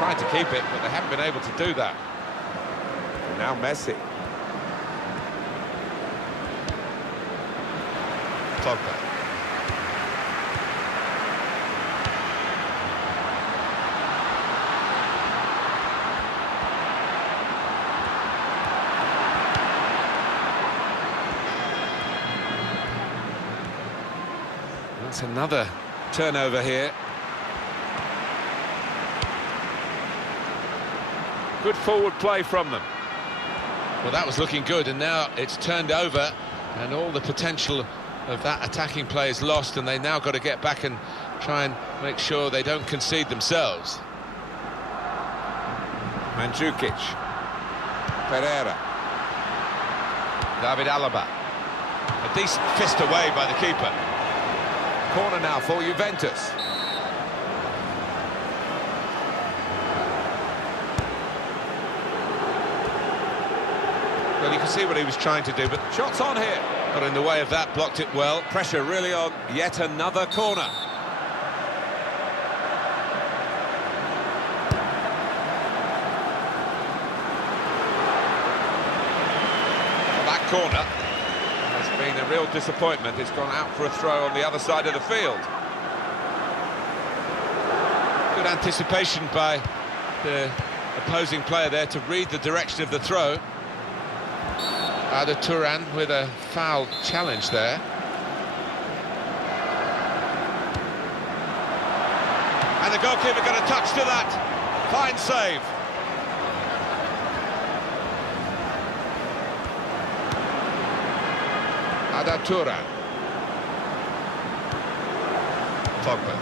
tried to keep it, but they haven't been able to do that. And now Messi. Pogba. That's another turnover here. Good forward play from them. Well, that was looking good, and now it's turned over, and all the potential of that attacking play is lost, and they now got to get back and try and make sure they don't concede themselves. Mandzukic. Pereira. David Alaba. A decent fist away by the keeper. Corner now for Juventus. Well, you can see what he was trying to do, but Shots on here. got in the way of that, blocked it well. Pressure really on. Yet another corner. Well, that corner has been a real disappointment. It's gone out for a throw on the other side of the field. Good anticipation by the opposing player there to read the direction of the throw. Ada Turan with a foul challenge there. And the goalkeeper got a touch to that. Fine save. Ada Turan. Pogba.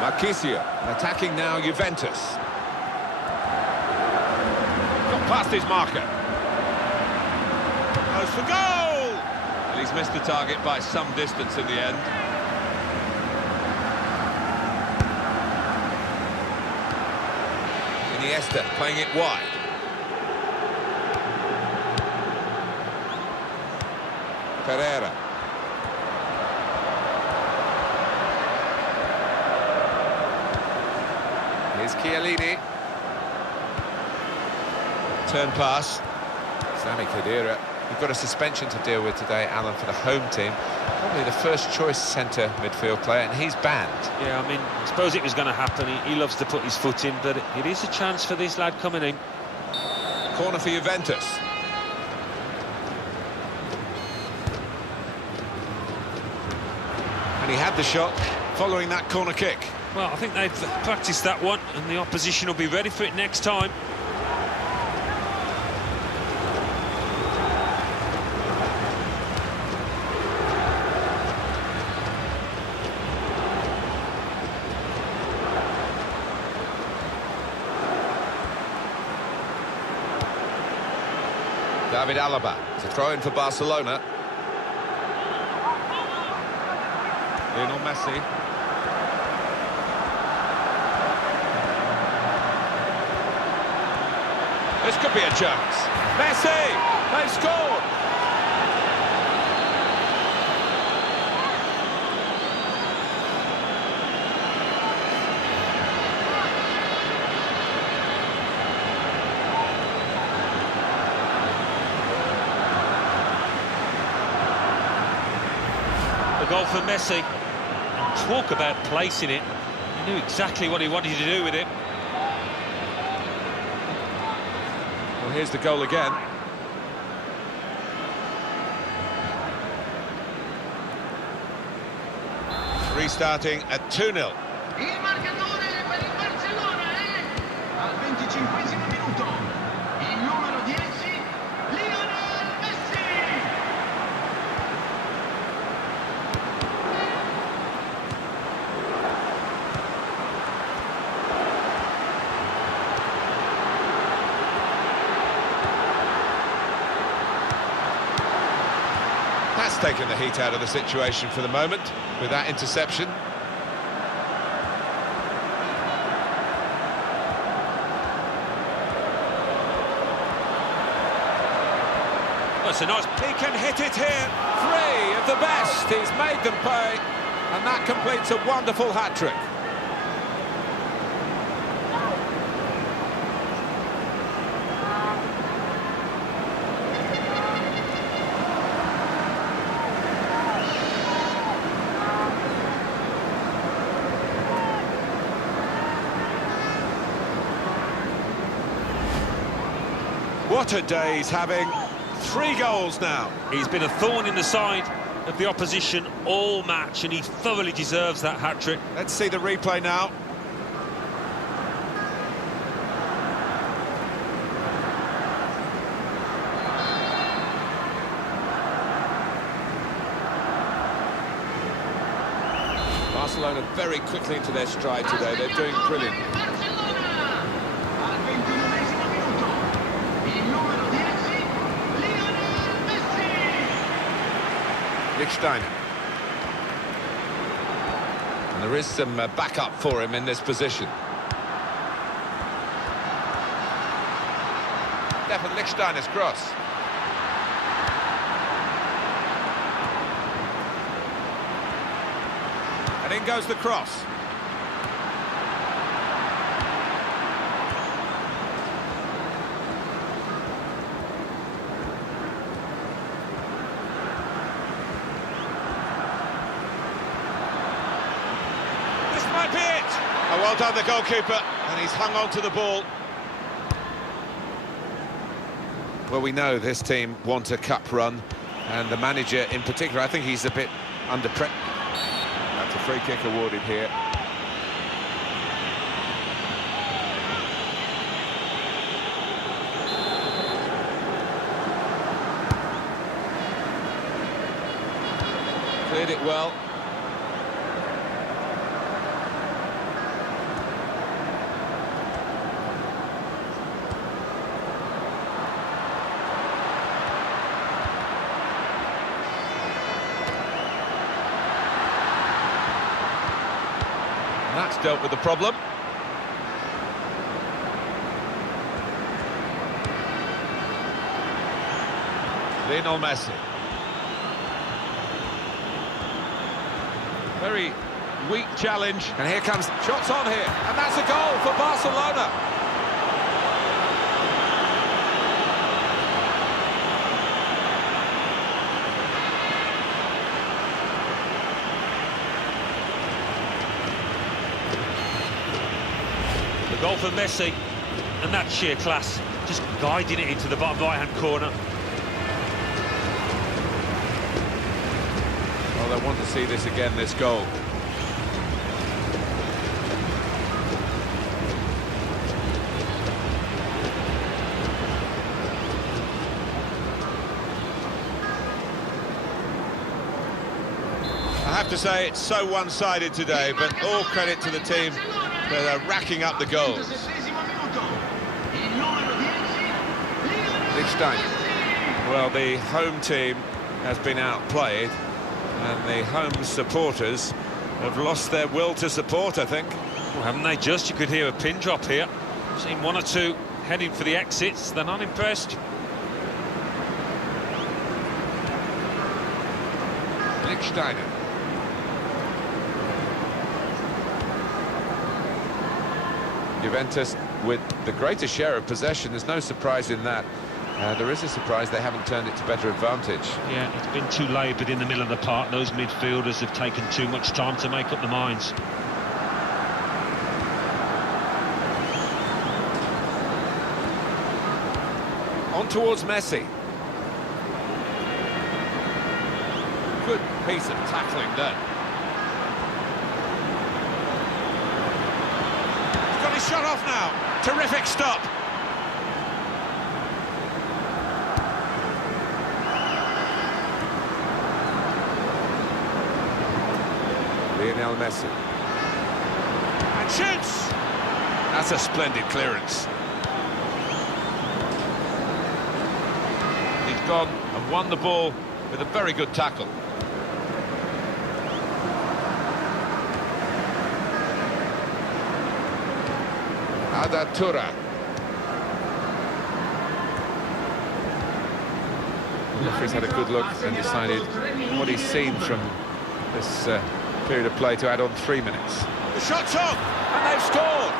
Marchisio. Attacking now Juventus. Got past his marker. Goes for goal! Well, he's missed the target by some distance in the end. Iniesta playing it wide. Pereira. Here's Chiellini. Turn pass. Sami Khedira. We've got a suspension to deal with today, Alan, for the home team. Probably the first choice centre midfield player, and he's banned. Yeah, I mean, I suppose it was going to happen. He loves to put his foot in, but it is a chance for this lad coming in. Corner for Juventus. And he had the shot following that corner kick. Well, I think they've practiced that one, and the opposition will be ready for it next time. David Alaba. It's a throw-in for Barcelona. Lionel Messi. This could be a chance. Messi! They've scored! The goal for Messi. And talk about placing it. He knew exactly what he wanted to do with it. Well, here's the goal again. Restarting at 2-0. Il marcatore per il Barcellona è al 25esimo minuto il numero 10 Lionel Messi. That's taken the heat out of the situation for the moment with that interception. That's a nice... He can hit it here. 3 of the best. He's made them pay. And that completes a wonderful hat-trick. What a day he's having. 3 goals now. He's been a thorn in the side of the opposition all match, and he thoroughly deserves that hat-trick. Let's see the replay now. Barcelona very quickly into their stride today. They're doing brilliant. Barcelona. Al 29esimo minuto. Il numero 10, Lionel Messi. Lichtsteiner. And there is some backup for him in this position. Stefan Lichtsteiner's cross. And in goes the cross. This might be it. Oh, well done, the goalkeeper. And he's hung on to the ball. Well, we know this team want a cup run, and the manager in particular, I think he's a bit under pressure. That's a free kick awarded here. Cleared it well. That's dealt with the problem. Lionel Messi. Very weak challenge. And here comes... Shots on here. And that's a goal for Barcelona. The goal for Messi, and that's sheer class, just guiding it into the bottom right-hand corner. Well, they want to see this again, this goal. I have to say, it's so one-sided today, but all credit to the team. They're racking up the goals. Lichtsteiner. Well, the home team has been outplayed, and the home supporters have lost their will to support, I think. Well, haven't they just? You could hear a pin drop here. Seen 1 or 2 heading for the exits. They're not impressed. Lichtsteiner. Juventus with the greatest share of possession. There's no surprise in that. There is a surprise they haven't turned it to better advantage. Yeah, it's been too laboured in the middle of the park. Those midfielders have taken too much time to make up their minds. On towards Messi. Good piece of tackling there. He's got his shot off now. Terrific stop. Lionel Messi. And shoots. That's a splendid clearance. He's gone and won the ball with a very good tackle. Adatura. The referee's had a good look and decided what he's seen from this period of play to add on 3 minutes. The shot's on, and they've scored.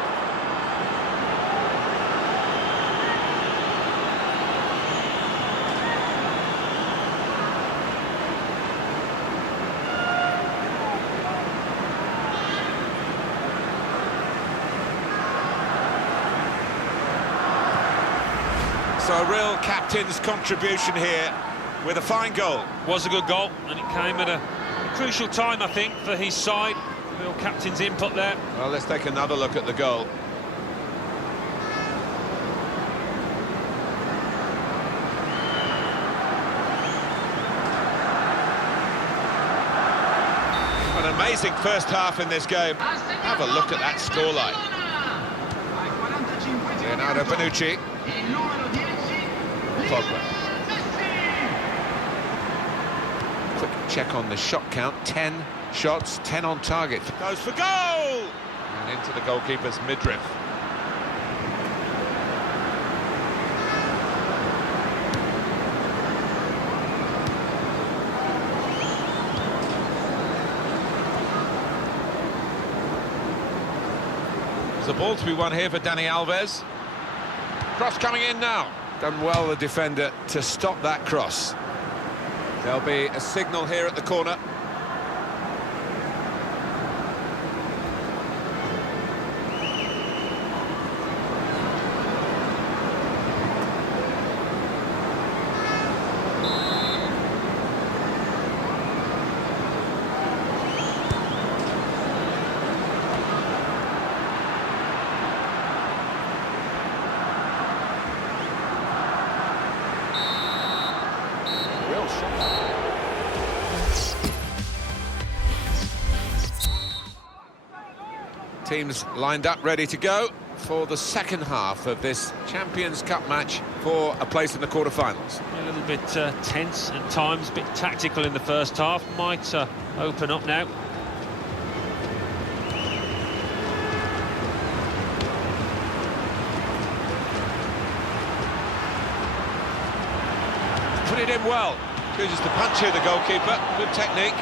So a real captain's contribution here with a fine goal. Was a good goal, and it came at a crucial time, I think, for his side. Real captain's input there. Well, let's take another look at the goal. An amazing first half in this game. Have a look at that scoreline. Leonardo Bonucci. Pogba. Quick check on the shot count. 10 shots, 10 on target. Goes for goal! And into the goalkeeper's midriff. There's a ball to be won here for Dani Alves. Cross coming in now. Done well, the defender, to stop that cross. There'll be a signal here at the corner. Teams lined up, ready to go for the second half of this Champions Cup match for a place in the quarter-finals. A little bit tense at times, a bit tactical in the first half. Might open up now. Put it in well. Chooses to punch here, the goalkeeper. Good technique.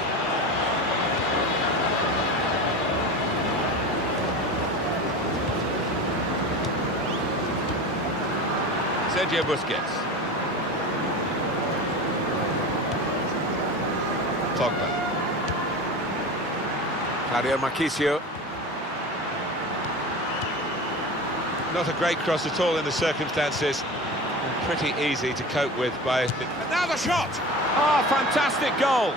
Sergio Busquets. Pogba. Claudio Marchisio. Not a great cross at all in the circumstances. And pretty easy to cope with by... And now the shot! Oh, fantastic goal!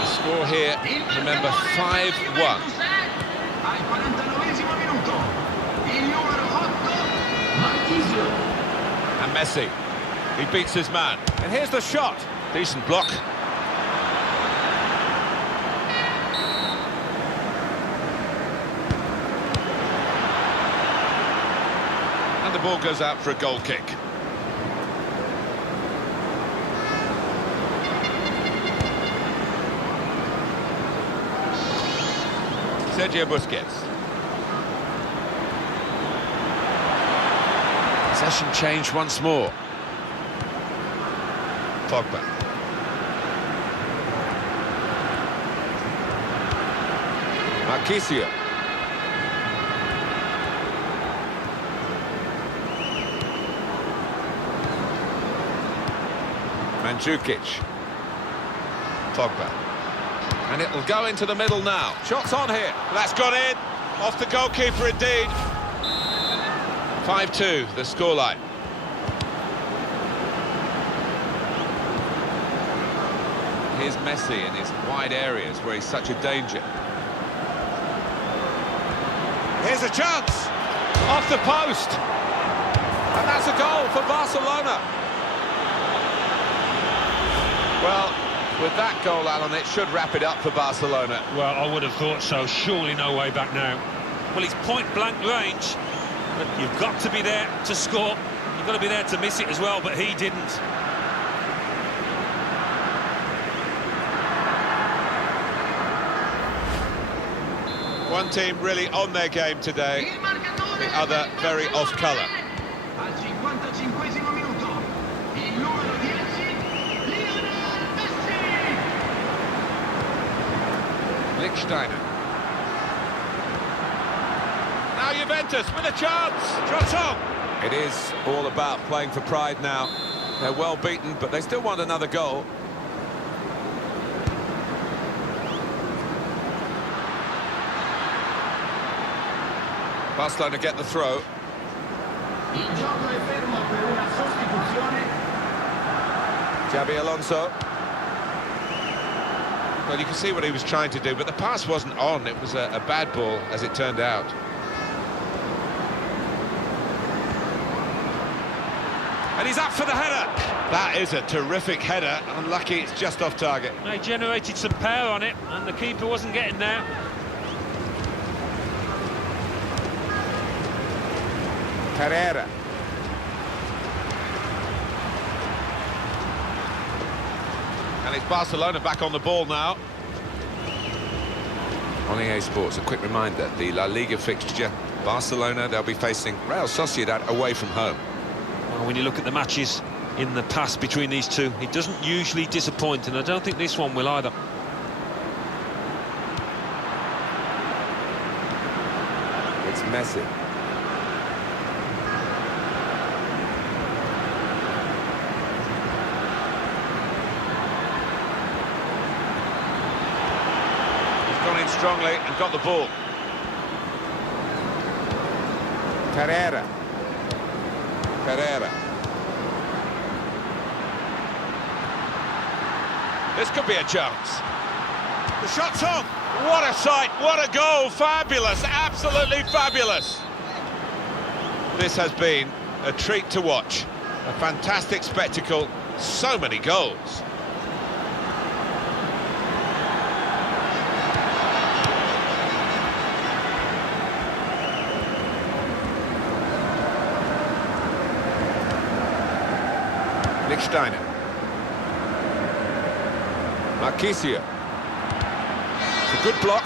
The score here, remember, 5-1. And Messi, he beats his man. And here's the shot. Decent block. And the ball goes out for a goal kick. Sergio Busquets. Possession changed once more. Pogba. Marchisio. Mandzukic. Pogba. And it'll go into the middle now. Shots on here. That's gone in. Off the goalkeeper indeed. 5-2, the scoreline. Here's Messi in his wide areas where he's such a danger. Here's a chance. Off the post. And that's a goal for Barcelona. Well, with that goal, Alan, it should wrap it up for Barcelona. Well, I would have thought so. Surely no way back now. Well, it's point-blank range, but you've got to be there to score. You've got to be there to miss it as well, but he didn't. One team really on their game today, the other very off colour. Al 55esimo minuto, il numero 10, Messi! Lichtsteiner. Now Juventus with a chance. Shot on. It is all about playing for pride now. They're well beaten, but they still want another goal. Barcelona get the throw. Il gioco è fermo per una sostituzione. Xabi Alonso. Well, you can see what he was trying to do, but the pass wasn't on. It was a bad ball, as it turned out. And he's up for the header. That is a terrific header. Unlucky it's just off target. They generated some power on it, and the keeper wasn't getting there. Herrera. And it's Barcelona back on the ball now. On EA Sports, a quick reminder, the La Liga fixture, Barcelona, they'll be facing Real Sociedad away from home. Well, when you look at the matches in the past between these two, it doesn't usually disappoint, and I don't think this one will either. It's Messi. Gone in strongly and got the ball. Herrera. Herrera. This could be a chance. The shot's on. What a sight, what a goal. Fabulous, absolutely fabulous. This has been a treat to watch. A fantastic spectacle, so many goals. Steiner. Marquisio. It's a good block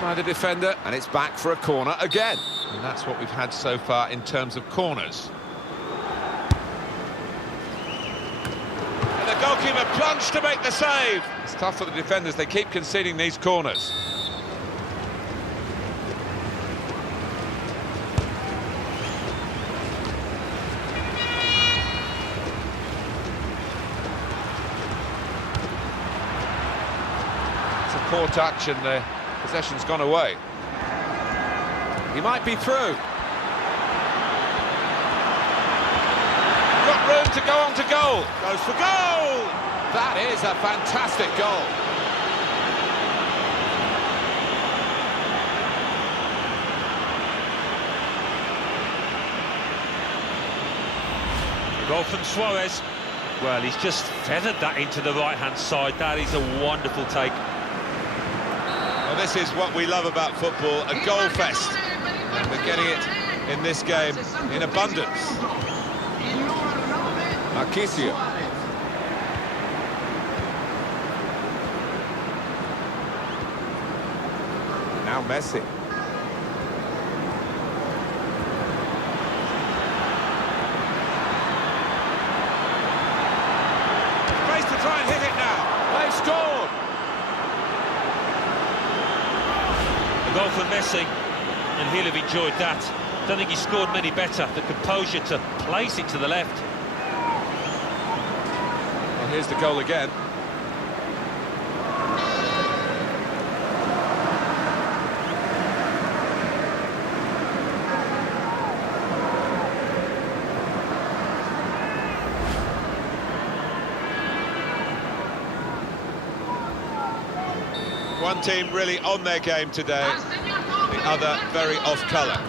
by the defender, and it's back for a corner again. And that's what we've had so far in terms of corners. And the goalkeeper plunged to make the save. It's tough for the defenders, they keep conceding these corners. Poor touch, and the possession's gone away. He might be through. Got room to go on to goal. Goes for goal! That is a fantastic goal. The goal from Suarez. Well, he's just feathered that into the right-hand side. That is a wonderful take. Well, this is what we love about football, a goal fest. And we're getting it in this game in abundance. Marquisio. Now Messi. Space to try and hit it now. They've scored. Goal for Messi, and he'll have enjoyed that. Don't think he scored many better. The composure to place it to the left. Well, here's the goal again. One team really on their game today, the other very off colour.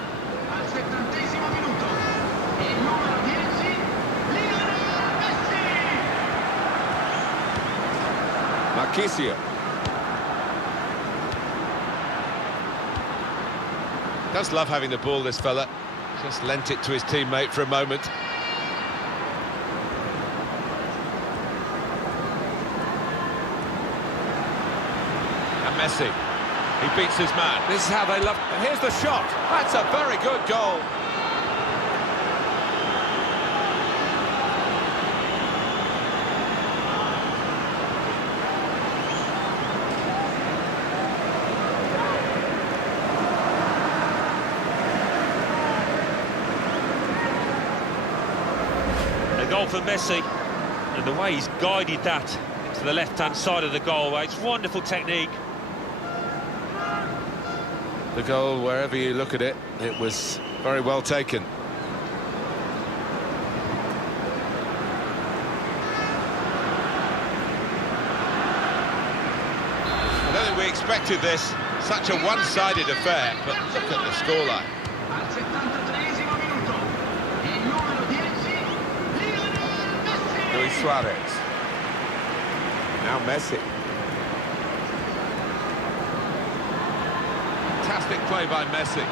Marquisio. Does love having the ball, this fella. Just lent it to his teammate for a moment. Messi, he beats his man. This is how they love. And here's the shot. That's a very good goal. A goal for Messi, and the way he's guided that to the left-hand side of the goal, it's wonderful technique. The goal, wherever you look at it, it was very well taken. expected this, such a one-sided affair, but look at the scoreline. Al 73esimo minuto, il numero 10, Lionel Messi! Luis Suarez. Now Messi. Fantastic play by Messi.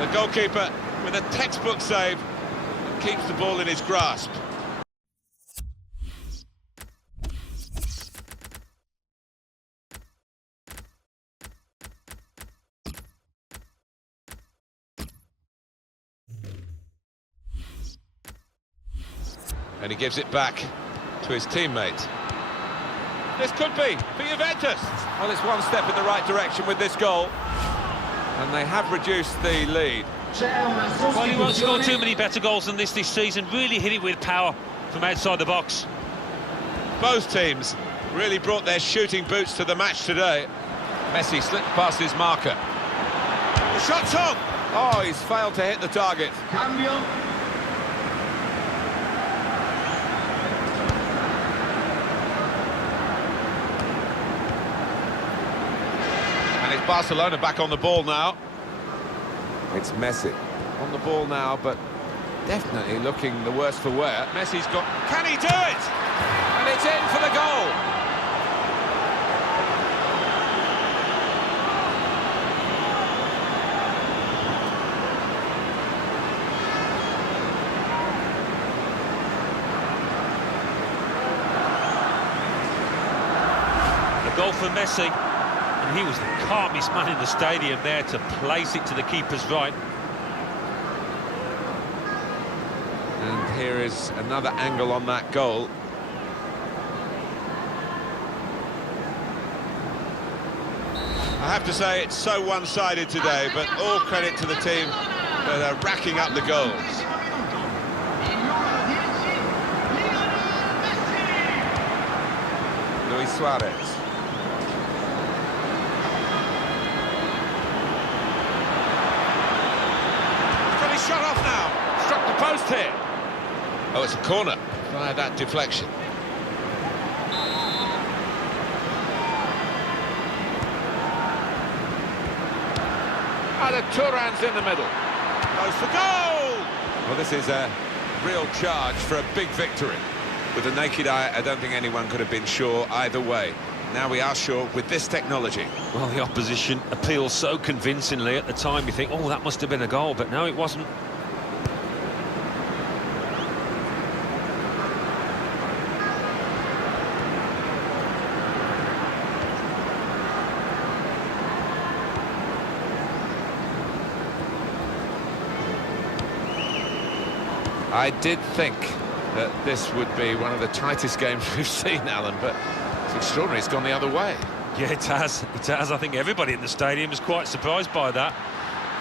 The goalkeeper with a textbook save keeps the ball in his grasp. And he gives it back to his teammate. This could be for Juventus. Well, it's one step in the right direction with this goal. And they have reduced the lead. Well, he won't score too many better goals than this season. Really hit it with power from outside the box. Both teams really brought their shooting boots to the match today. Messi slipped past his marker. The shot's on! Oh, he's failed to hit the target. Cambio. And it's Barcelona back on the ball now. It's Messi. On the ball now, but definitely looking the worse for wear. Messi's got... Can he do it? And it's in for the goal. The goal for Messi, and he was the calmest man in the stadium there to place it to the keeper's right. And here is another angle on that goal. I have to say it's so one-sided today, but all credit to the team that are racking up the goals. Il numero 10, Lionel Messi! Luis Suarez. Got his shot off now. Struck the post here. Oh, it's a corner via that deflection. Turan's in the middle. Goes for goal! Well, this is a real charge for a big victory. With the naked eye, I don't think anyone could have been sure either way. Now we are sure with this technology. Well, the opposition appeals so convincingly at the time. You think, oh, that must have been a goal, but no, it wasn't. I did think that this would be one of the tightest games we've seen, Alan, but it's extraordinary. It's gone the other way. Yeah, it has. It has. I think everybody in the stadium is quite surprised by that,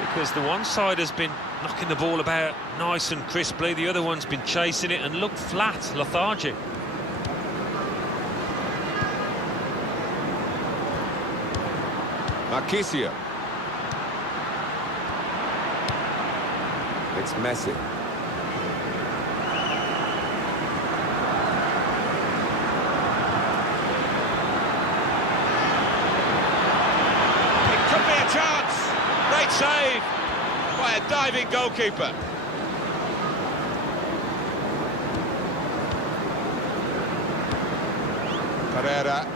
because the one side has been knocking the ball about nice and crisply, the other one's been chasing it and looked flat, lethargic. Marquisio. It's Messi. Could be a chance. Great save by a diving goalkeeper. Pereira.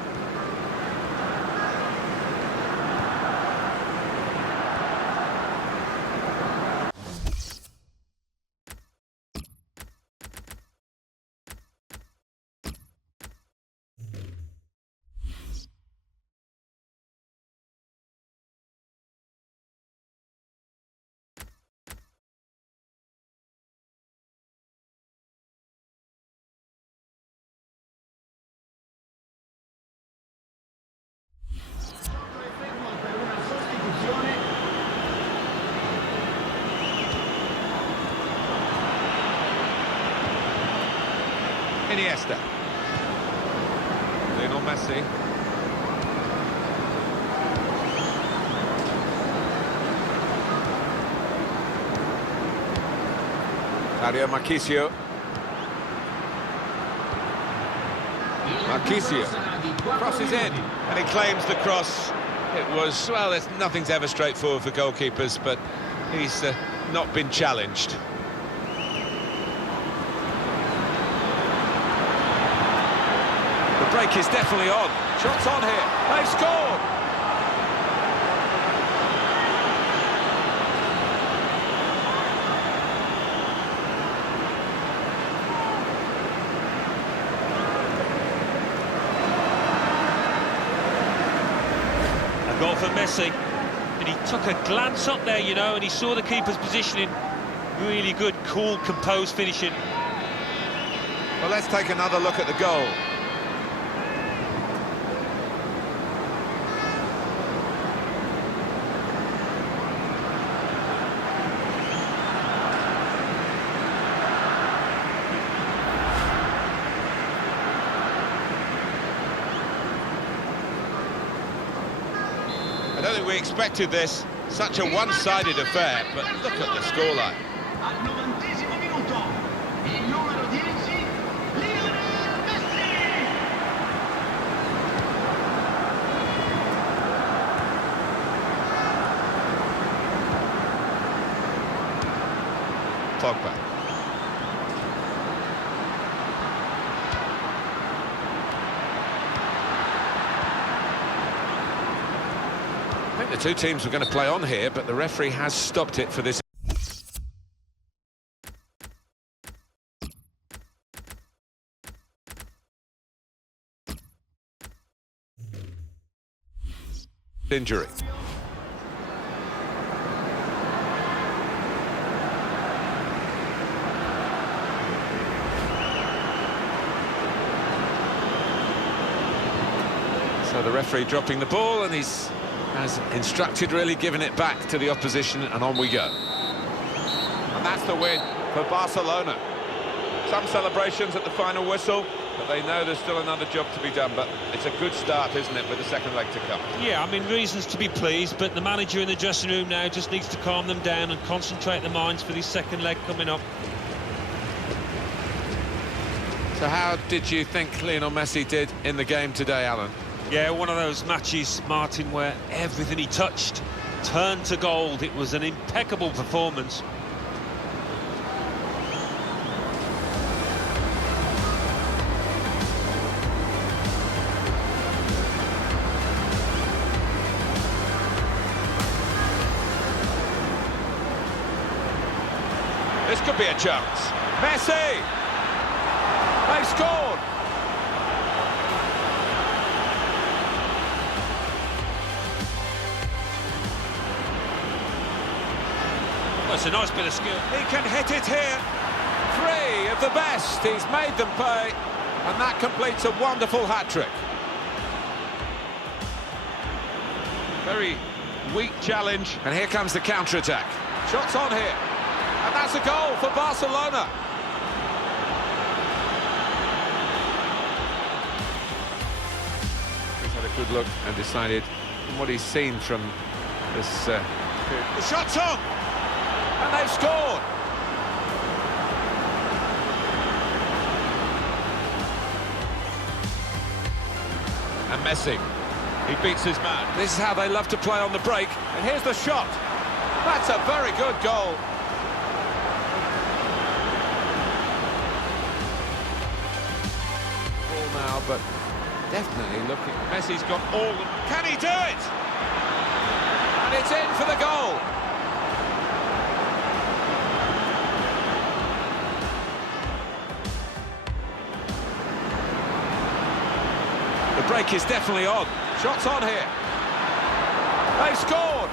Iniesta. Lionel Messi. Mario Marchisio. Marchisio crosses in, And he claims the cross. It was, well, nothing's ever straightforward for goalkeepers, but he's not been challenged. The break is definitely on. Shots on here. They've scored. A goal for Messi. And he took a glance up there, you know, and he saw the keeper's positioning. Really good, cool, composed finishing. Well, let's take another look at the goal. I don't think we expected this, such a one-sided affair, but look at the scoreline. Al 90° minuto, il numero 10, Lionel Messi! Pogba. I think the two teams were going to play on here, but the referee has stopped it for this injury. So the referee dropping the ball, and he's, as instructed, really giving it back to the opposition, and on we go. And that's the win for Barcelona. Some celebrations at the final whistle, but they know there's still another job to be done. But it's a good start, isn't it, with the second leg to come? Yeah, I mean, reasons to be pleased, but the manager in the dressing room now just needs to calm them down and concentrate their minds for this second leg coming up. So how did you think Lionel Messi did in the game today, Alan? Yeah, one of those matches, Martin, where everything he touched turned to gold. It was an impeccable performance. This could be a chance. Messi! They've scored! Well, it's a nice bit of skill. He can hit it here. Three of the best. He's made them pay. And that completes a wonderful hat-trick. Very weak challenge. And here comes the counter-attack. Shots on here. And that's a goal for Barcelona. He's had a good look and decided, from what he's seen from this... The shot's on! And they've scored! And Messi, he beats his man. This is how they love to play on the break. And here's the shot. That's a very good goal. Ball now, but definitely looking... Messi's got all the... Can he do it? And it's in for the goal. The break is definitely on. Shots on here. They've scored.